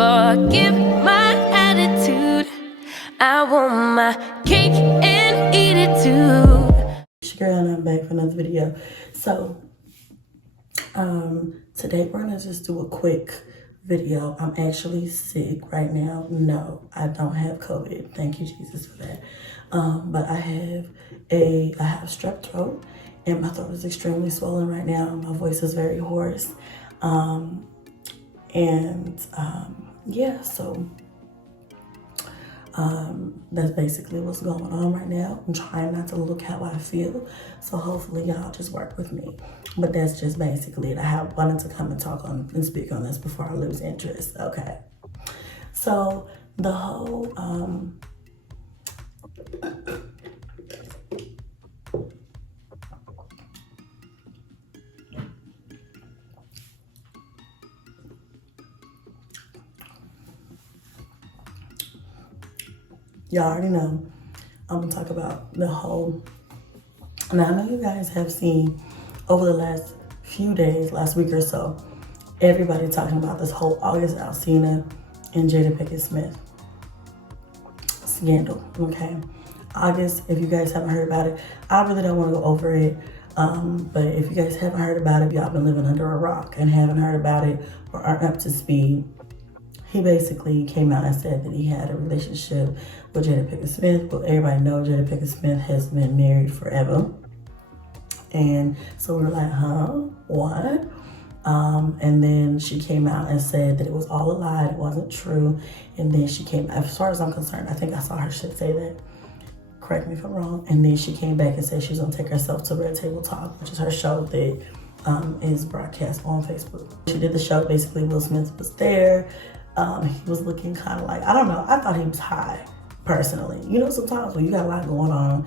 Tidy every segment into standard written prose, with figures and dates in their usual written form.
Forgive my attitude. I want my cake and eat it too. It's your girl and I'm back for another video. So today we're gonna just do a quick video. I'm actually sick right now. No, I don't have COVID. Thank you, Jesus, for that. But I have strep throat and my throat is extremely swollen right now. My voice is very hoarse. Yeah, so that's basically what's going on right now. I'm trying not to look how I feel, so hopefully y'all just work with me. But that's just basically it. I wanted to come and talk on and speak on this before I lose interest. Okay, so the whole y'all already know I'm gonna talk about the whole. Now I know you guys have seen over the last few days, last week or so, everybody talking about this whole August Alcina and Jada Pinkett Smith scandal. Okay, August. If you guys haven't heard about it, I really don't want to go over it. But if you guys haven't heard about it, y'all been living under a rock and haven't heard about it or aren't up to speed. He basically came out and said that he had a relationship with Jada Pinkett Smith. But everybody knows Jada Pinkett Smith has been married forever. And so we were like, huh, what? And then she came out and said that it was all a lie, it wasn't true. And then she came, as far as I'm concerned, I think I saw her shit say that. Correct me if I'm wrong. And then she came back and said she was gonna take herself to Red Table Talk, which is her show that is broadcast on Facebook. She did the show, basically Will Smith was there. He was looking kind of like, I don't know, I thought he was high, personally. You know, sometimes when you got a lot going on,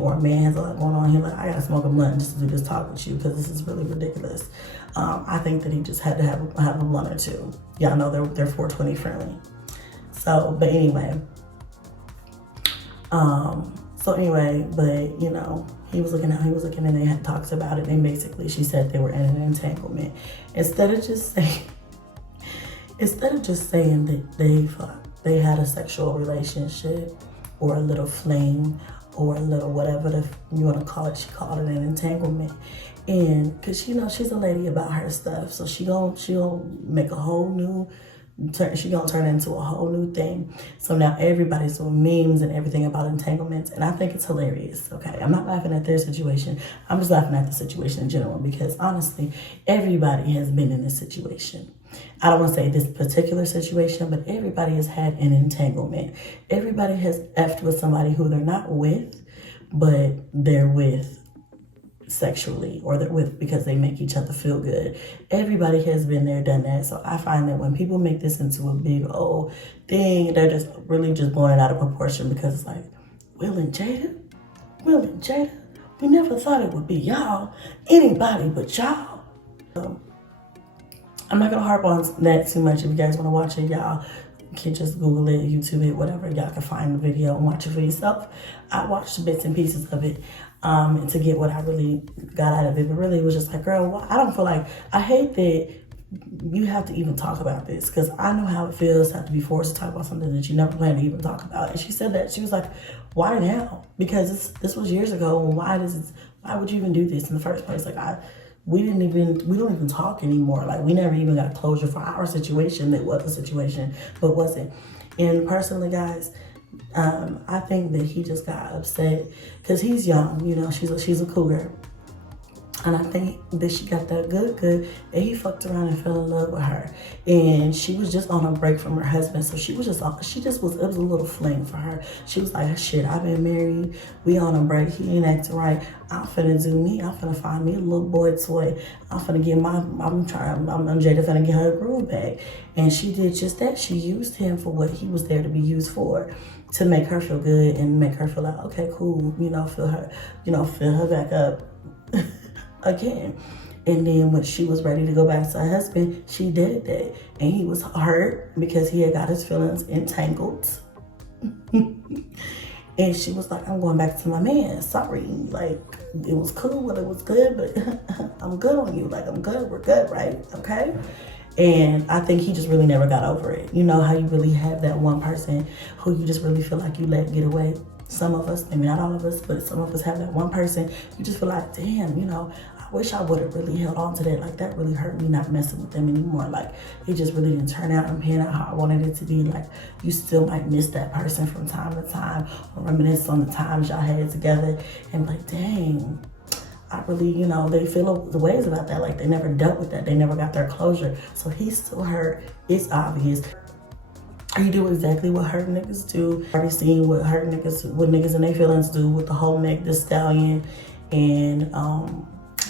or a man has a lot going on, he's like, I gotta smoke a blunt just to do this talk with you because this is really ridiculous. I think that he just had to have a blunt or two. Y'all know they're 420 friendly. So, but anyway. But you know, he was looking how he was looking and they had talks about it. And basically she said they were in an entanglement. Instead of just saying that they had a sexual relationship or a little flame or a little whatever you want to call it, she called it an entanglement. And because you know she's a lady about her stuff, so she gonna make a whole new she gonna turn it into a whole new thing. So now everybody's doing memes and everything about entanglements, and I think it's hilarious. Okay, I'm not laughing at their situation. I'm just laughing at the situation in general because honestly, everybody has been in this situation. I don't want to say this particular situation, but everybody has had an entanglement. Everybody has effed with somebody who they're not with, but they're with sexually, or they're with because they make each other feel good. Everybody has been there, done that. So I find that when people make this into a big old thing, they're just really just blowing it out of proportion because it's like, Will and Jada, we never thought it would be y'all, anybody but y'all. I'm not gonna harp on that too much. If you guys wanna watch it, y'all can just Google it, YouTube it, whatever. Y'all can find the video and watch it for yourself. I watched bits and pieces of it and to get what I really got out of it. But really it was just like, girl, I don't feel like, I hate that you have to even talk about this because I know how it feels to have to be forced to talk about something that you never planned to even talk about. And she said that, she was like, why now? Because this was years ago, and why would you even do this in the first place? Like we don't even talk anymore. Like we never even got closure for our situation that was a situation, but wasn't. And personally, guys, I think that he just got upset because he's young, you know, she's a cougar. And I think that she got that good, and he fucked around and fell in love with her. And she was just on a break from her husband, so it was a little fling for her. She was like, shit, I've been married, we on a break, he ain't acting right, I'm finna do me, I'm finna find me a little boy toy, I'm finna get I'm Jada finna get her groove back. And she did just that. She used him for what he was there to be used for, to make her feel good and make her feel like, okay, cool, you know, fill her back up again. And then when she was ready to go back to her husband, she did that. And he was hurt because he had got his feelings entangled. And she was like, I'm going back to my man. Sorry. Like, it was cool, but it was good, but I'm good on you. Like, I'm good. We're good, right? Okay? And I think he just really never got over it. You know how you really have that one person who you just really feel like you let get away? Some of us, maybe not all of us, but some of us have that one person you just feel like, damn, you know, I wish I would have really held on to that. Like, that really hurt me not messing with them anymore. Like, it just really didn't turn out and pan out how I wanted it to be. Like, you still might miss that person from time to time, or reminisce on the times y'all had together and like, dang, I really, you know, they feel the ways about that. Like, they never dealt with that. They never got their closure. So he's still hurt. It's obvious. You do exactly what hurt niggas do. I've already seen what niggas and their feelings do with the whole Meg Thee Stallion and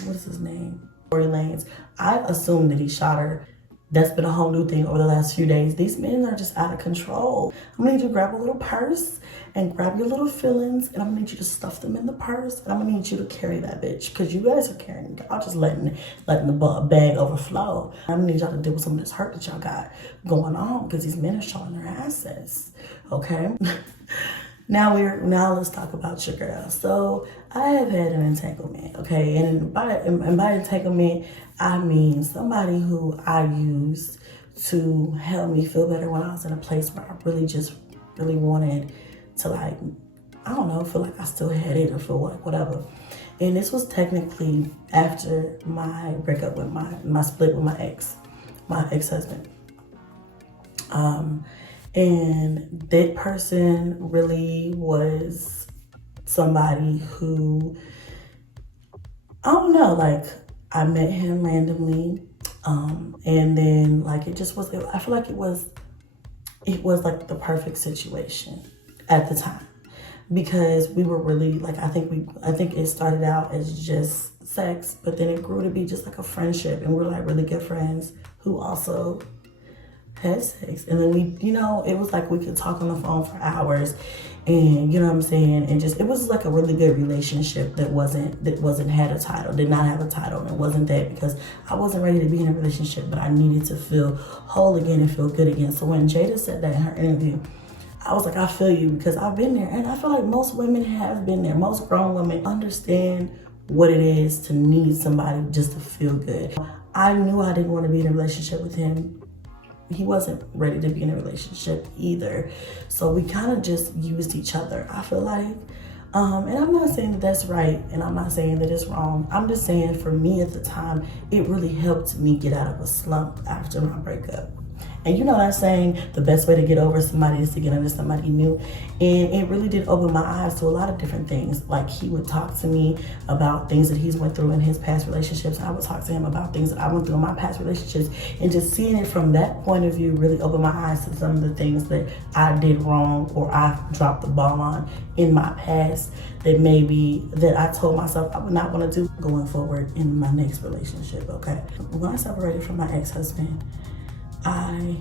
what's his name? Tory Lanez. I assumed that he shot her. That's been a whole new thing over the last few days. These men are just out of control. I'm gonna need you to grab a little purse and grab your little feelings, and I'm gonna need you to stuff them in the purse, and I'm gonna need you to carry that bitch, because you guys are carrying, y'all just letting the bag overflow. I'm gonna need y'all to deal with some of this hurt that y'all got going on, because these men are showing their assets, okay? Now let's talk about your girl. So I have had an entanglement, okay? And by entanglement, I mean somebody who I used to help me feel better when I was in a place where I really wanted to, like, I don't know, feel like I still had it or feel like whatever. And this was technically after my breakup with my split with my ex-husband. And that person really was somebody who, I don't know, like, I met him randomly, and then like I feel like it was like the perfect situation at the time, because we were really like, I think it started out as just sex, but then it grew to be just like a friendship, and we were like really good friends who also had sex. And then we, you know, it was like we could talk on the phone for hours, and you know what I'm saying, and just, it was like a really good relationship that had a title, did not have a title. And it wasn't that because I wasn't ready to be in a relationship, but I needed to feel whole again and feel good again. So when Jada said that in her interview, I was like, I feel you, because I've been there, and I feel like most women have been there. Most grown women understand what it is to need somebody just to feel good. I knew I didn't want to be in a relationship with him. He wasn't ready to be in a relationship either. So we kind of just used each other, I feel like. And I'm not saying that that's right, and I'm not saying that it's wrong. I'm just saying, for me at the time, it really helped me get out of a slump after my breakup. And you know that saying, the best way to get over somebody is to get under somebody new. And it really did open my eyes to a lot of different things. Like, he would talk to me about things that he's went through in his past relationships. I would talk to him about things that I went through in my past relationships. And just seeing it from that point of view really opened my eyes to some of the things that I did wrong, or I dropped the ball on in my past, that I told myself I would not want to do going forward in my next relationship, okay? When I separated from my ex-husband, I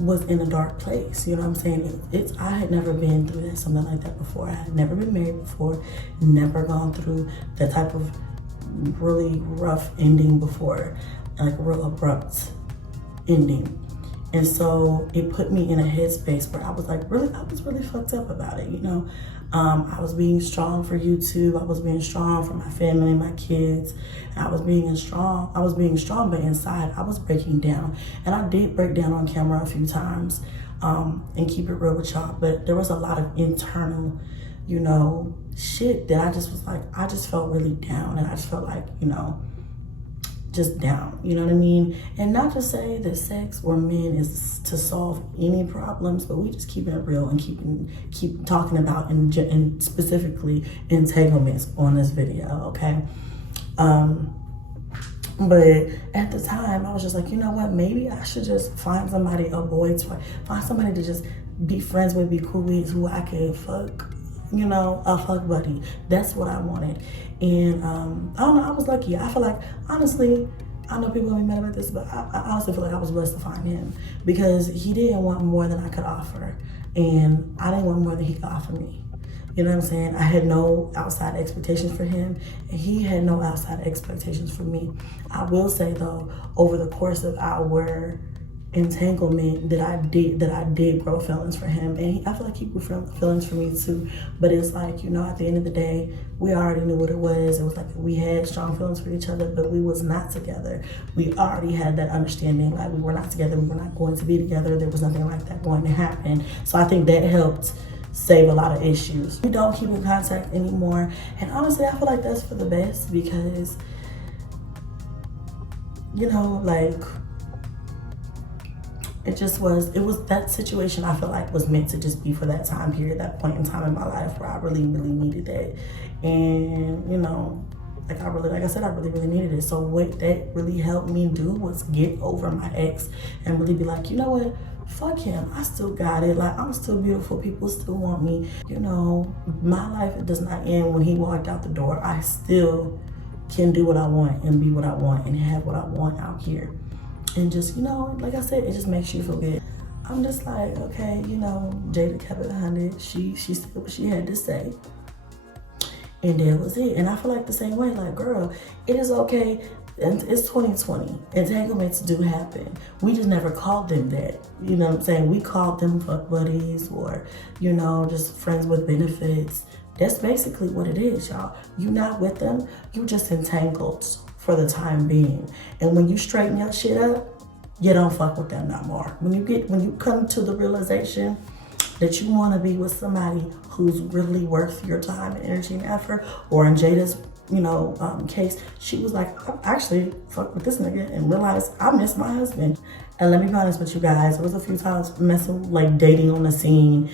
was in a dark place, you know what I'm saying? I had never been through something like that before. I had never been married before, never gone through that type of really rough ending before, like a real abrupt ending. And so it put me in a headspace where I was really fucked up about it, you know? I was being strong for YouTube. I was being strong for my family, my kids. And I was being strong, but inside I was breaking down. And I did break down on camera a few times, and keep it real with y'all. But there was a lot of internal, you know, shit that I just felt really down. And I just felt like, you know, just down, you know what I mean? And not to say that sex or men is to solve any problems, but we just keeping it real and keep talking about and specifically entanglements on this video, okay? But at the time, I was just like, you know what? Maybe I should just find somebody, find somebody to just be friends with, be cool with, who I can fuck, you know, a fuck buddy. That's what I wanted. And I don't know, I was lucky. I feel like, honestly, I know people gonna be mad about this, but I honestly feel like I was blessed to find him, because he didn't want more than I could offer, and I didn't want more than he could offer me. You know what I'm saying? I had no outside expectations for him, and he had no outside expectations for me. I will say though, over the course of our entanglement that I did grow feelings for him, and I feel like he grew feelings for me too. But it's like, you know, at the end of the day, we already knew what it was. It was like we had strong feelings for each other, but we was not together. We already had that understanding, like we were not together, we were not going to be together. There was nothing like that going to happen. So I think that helped save a lot of issues. We don't keep in contact anymore, and honestly, I feel like that's for the best, because, you know, like, it was that situation, I feel like, was meant to just be for that time period, that point in time in my life where I really, really needed that. And, you know, like I said, I really, really needed it. So what that really helped me do was get over my ex and really be like, you know what? Fuck him. I still got it. Like, I'm still beautiful. People still want me. You know, my life does not end when he walked out the door. I still can do what I want and be what I want and have what I want out here. And just, you know, like I said, it just makes you feel good. I'm just like, okay, you know, Jada kept it 100. She said what she had to say. And that was it. And I feel like the same way, like, girl, it is okay. And it's 2020. Entanglements do happen. We just never called them that. You know what I'm saying? We called them fuck buddies, or, you know, just friends with benefits. That's basically what it is, y'all. You're not with them. You just entangled for the time being. And when you straighten your shit up, you don't fuck with them no more. When you come to the realization that you want to be with somebody who's really worth your time and energy and effort, or in Jada's, you know, case, she was like, I actually fuck with this nigga and realized I miss my husband. And let me be honest with you guys, there was a few times messing, like dating on the scene,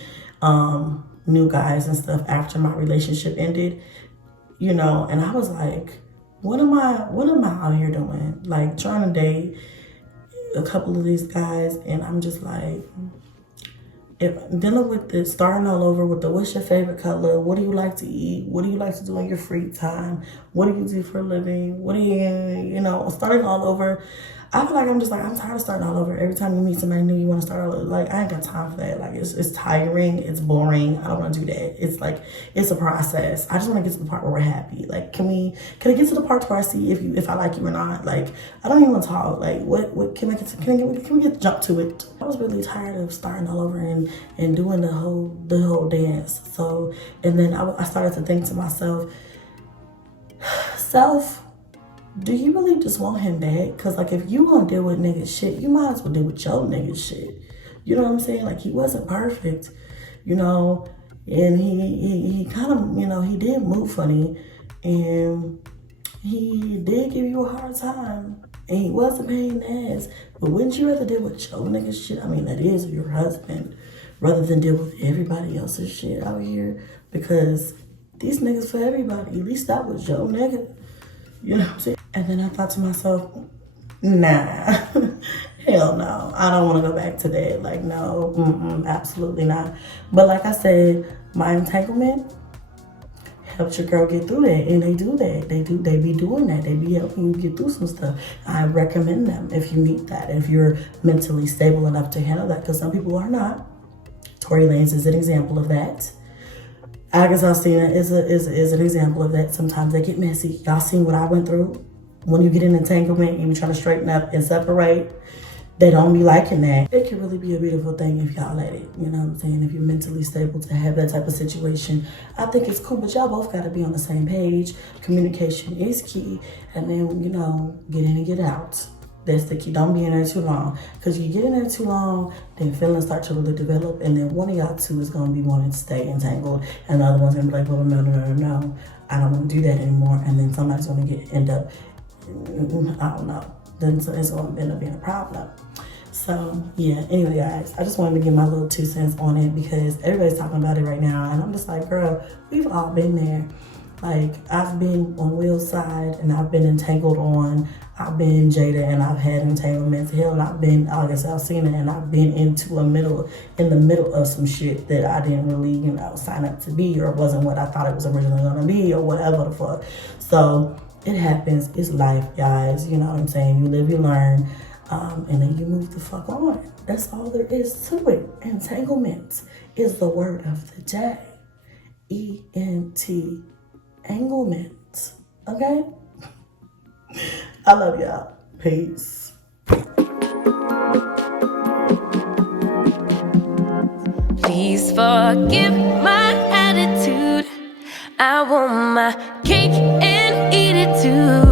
new guys and stuff after my relationship ended, you know, and I was like, what am I out here doing? Like, trying to date a couple of these guys, and I'm just like, if dealing with this, starting all over with the what's your favorite color, what do you like to eat, what do you like to do in your free time, what do you do for a living, what do you know, starting all over. I feel like I'm tired of starting all over. Every time you meet somebody new, you want to start all over. Like, I ain't got time for that. Like, it's tiring, it's boring. I don't want to do that. It's like, it's a process. I just want to get to the part where we're happy. Like, can I get to the part where I see if I like you or not? Like, I don't even want to talk. Like, what can we get jump to it? I was really tired of starting all over and doing the whole dance. So, and then I started to think to myself, do you really just want him back? Because, like, if you gonna deal with nigga shit, you might as well deal with your nigga shit. You know what I'm saying? Like, he wasn't perfect, you know, and he kind of, you know, he did move funny, and he did give you a hard time, and he was a pain in the ass. But wouldn't you rather deal with your nigga shit? I mean, that is your husband, rather than deal with everybody else's shit out here? Because these niggas for everybody. At least that was your nigga. You know what I'm saying? And then I thought to myself, nah, hell no. I don't want to go back to that. Like, no, absolutely not. But like I said, my entanglement helps your girl get through that. And they do that. They be doing that. They be helping you get through some stuff. I recommend them if you need that, if you're mentally stable enough to handle that, because some people are not. Tory Lanez is an example of that. Alcina is an example of that. Sometimes they get messy. Y'all seen what I went through? When you get in entanglement and you trying to straighten up and separate, they don't be liking that. It can really be a beautiful thing if y'all let it. You know what I'm saying? If you're mentally stable to have that type of situation, I think it's cool. But y'all both got to be on the same page. Communication is key. And then, you know, get in and get out. That's the key. Don't be in there too long. Because you get in there too long, then feelings start to really develop. And then one of y'all two is going to be wanting to stay entangled. And the other one's going to be like, well, no. I don't want to do that anymore. And then somebody's going to end up, I don't know. Then it's going to end up being a problem. So, yeah. Anyway, guys, I just wanted to give my little 2 cents on it, because everybody's talking about it right now. And I'm just like, girl, we've all been there. Like, I've been on Will's side, and I've been entangled on. I've been Jada, and I've had entanglements. Hell, and I've been Alcina, and I've been in the middle of some shit that I didn't really, you know, sign up to be, or wasn't what I thought it was originally gonna be, or whatever the fuck. So it happens. It's life, guys. You know what I'm saying? You live, you learn, and then you move the fuck on. That's all there is to it. Entanglement is the word of the day. Entanglement. Okay? I love y'all. Peace. Please forgive my attitude. I want my cake and eat it too.